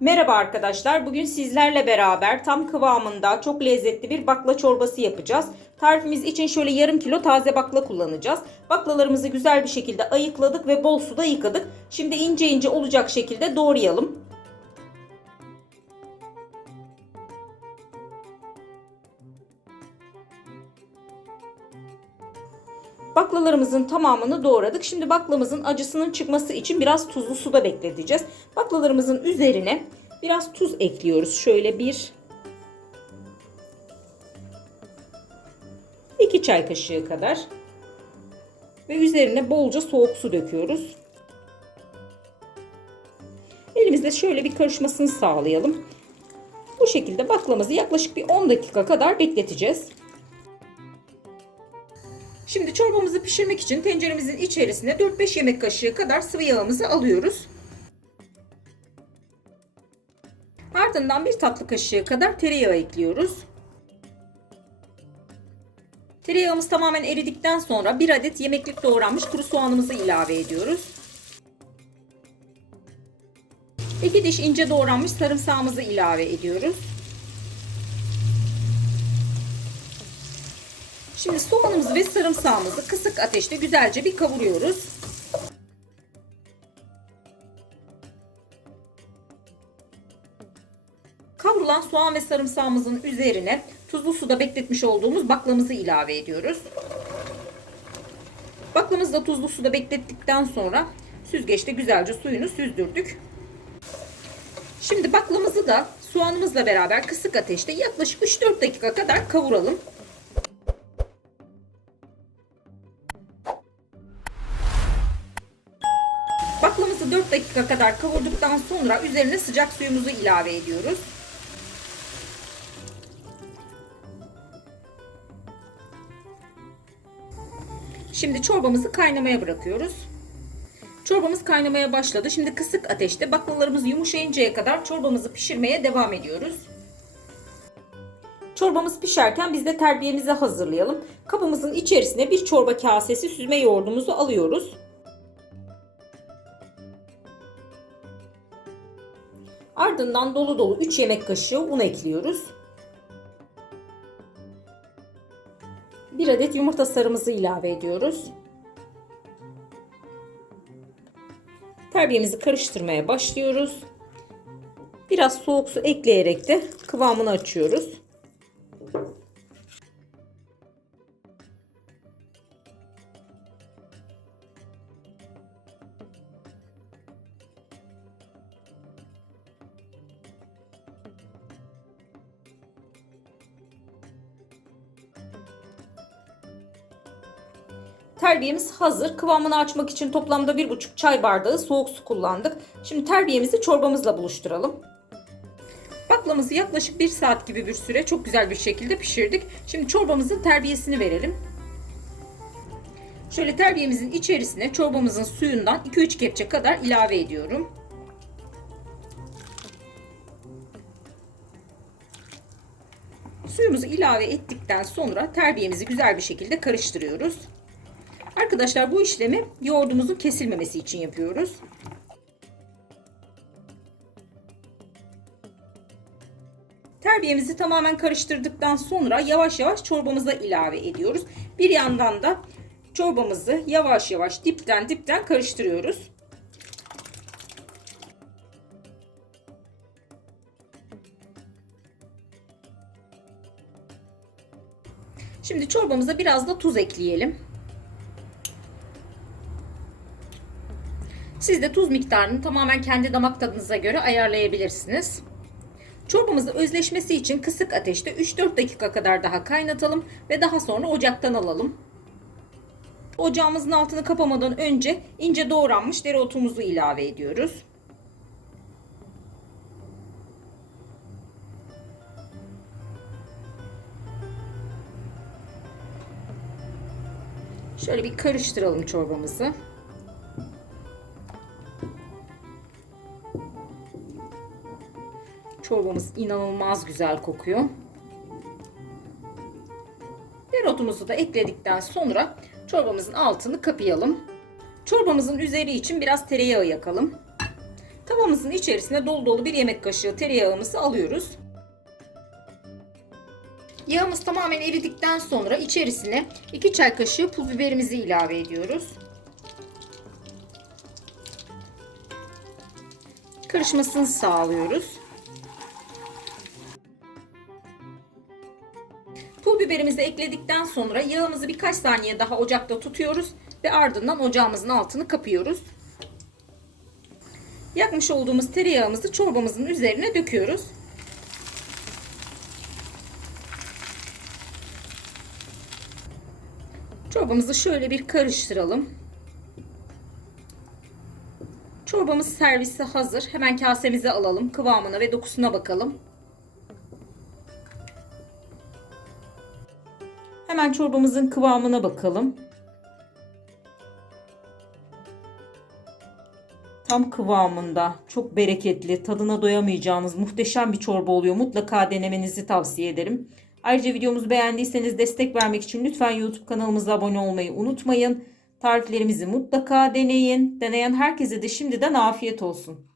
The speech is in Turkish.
Merhaba arkadaşlar. Bugün sizlerle beraber tam kıvamında çok lezzetli bir bakla çorbası yapacağız. Tarifimiz için şöyle yarım kilo taze bakla kullanacağız. Baklalarımızı güzel bir şekilde ayıkladık ve bol suda yıkadık. Şimdi ince ince olacak şekilde doğrayalım. Baklalarımızın tamamını doğradık. Şimdi baklamızın acısının çıkması için biraz tuzlu suda bekleteceğiz. Baklalarımızın üzerine biraz tuz ekliyoruz. Şöyle bir iki çay kaşığı kadar ve üzerine bolca soğuk su döküyoruz. Elimizde şöyle bir karışmasını sağlayalım. Bu şekilde baklamızı yaklaşık bir 10 dakika kadar bekleteceğiz. Şimdi çorbamızı pişirmek için tenceremizin içerisine 4-5 yemek kaşığı kadar sıvı yağımızı alıyoruz. Ardından bir tatlı kaşığı kadar tereyağı ekliyoruz. Tereyağımız tamamen eridikten sonra bir adet yemeklik doğranmış kuru soğanımızı ilave ediyoruz. 2 diş ince doğranmış sarımsağımızı ilave ediyoruz. Şimdi soğanımızı ve sarımsağımızı kısık ateşte güzelce bir kavuruyoruz. Kavrulan soğan ve sarımsağımızın üzerine tuzlu suda bekletmiş olduğumuz baklamızı ilave ediyoruz. Baklamızı da tuzlu suda beklettikten sonra süzgeçte güzelce suyunu süzdürdük. Şimdi baklamızı da soğanımızla beraber kısık ateşte yaklaşık 3-4 dakika kadar kavuralım. 4 dakika kadar kavurduktan sonra üzerine sıcak suyumuzu ilave ediyoruz. Şimdi çorbamızı kaynamaya bırakıyoruz. Çorbamız kaynamaya başladı. Şimdi kısık ateşte baklalarımız yumuşayıncaya kadar çorbamızı pişirmeye devam ediyoruz. Çorbamız pişerken biz de terbiyemizi hazırlayalım. Kabımızın içerisine bir çorba kasesi süzme yoğurdumuzu alıyoruz. Ardından dolu dolu 3 yemek kaşığı un ekliyoruz. Bir adet yumurta sarımızı ilave ediyoruz. Terbiyemizi karıştırmaya başlıyoruz. Biraz soğuk su ekleyerek de kıvamını açıyoruz. Terbiyemiz hazır. Kıvamını açmak için toplamda 1,5 çay bardağı soğuk su kullandık. Şimdi terbiyemizi çorbamızla buluşturalım. Baklamızı yaklaşık 1 saat gibi bir süre çok güzel bir şekilde pişirdik. Şimdi çorbamızın terbiyesini verelim. Şöyle terbiyemizin içerisine çorbamızın suyundan 2-3 kepçe kadar ilave ediyorum. Suyumuzu ilave ettikten sonra terbiyemizi güzel bir şekilde karıştırıyoruz. Arkadaşlar bu işlemi yoğurdumuzun kesilmemesi için yapıyoruz. Terbiyemizi tamamen karıştırdıktan sonra yavaş yavaş çorbamıza ilave ediyoruz. Bir yandan da çorbamızı yavaş yavaş dipten dipten karıştırıyoruz. Şimdi çorbamıza biraz da tuz ekleyelim. Siz de tuz miktarını tamamen kendi damak tadınıza göre ayarlayabilirsiniz. Çorbamızı özleşmesi için kısık ateşte 3-4 dakika kadar daha kaynatalım ve daha sonra ocaktan alalım. Ocağımızın altını kapamadan önce ince doğranmış dereotumuzu ilave ediyoruz. Şöyle bir karıştıralım çorbamızı. Çorbamız inanılmaz güzel kokuyor. Dereotumuzu da ekledikten sonra çorbamızın altını kapayalım. Çorbamızın üzeri için biraz tereyağı yakalım. Tavamızın içerisine dolu dolu bir yemek kaşığı tereyağımızı alıyoruz. Yağımız tamamen eridikten sonra içerisine 2 çay kaşığı pul biberimizi ilave ediyoruz. Karışmasını sağlıyoruz. Biberimizi ekledikten sonra yağımızı birkaç saniye daha ocakta tutuyoruz ve ardından ocağımızın altını kapıyoruz. Yakmış olduğumuz tereyağımızı çorbamızın üzerine döküyoruz. Çorbamızı şöyle bir karıştıralım. Çorbamız servisi hazır. Hemen kasemize alalım. Kıvamına ve dokusuna bakalım. Hemen çorbamızın kıvamına bakalım. Tam kıvamında, çok bereketli, tadına doyamayacağınız muhteşem bir çorba oluyor. Mutlaka denemenizi tavsiye ederim. Ayrıca videomuzu beğendiyseniz destek vermek için lütfen YouTube kanalımıza abone olmayı unutmayın. Tariflerimizi mutlaka deneyin. Deneyen herkese de şimdiden afiyet olsun.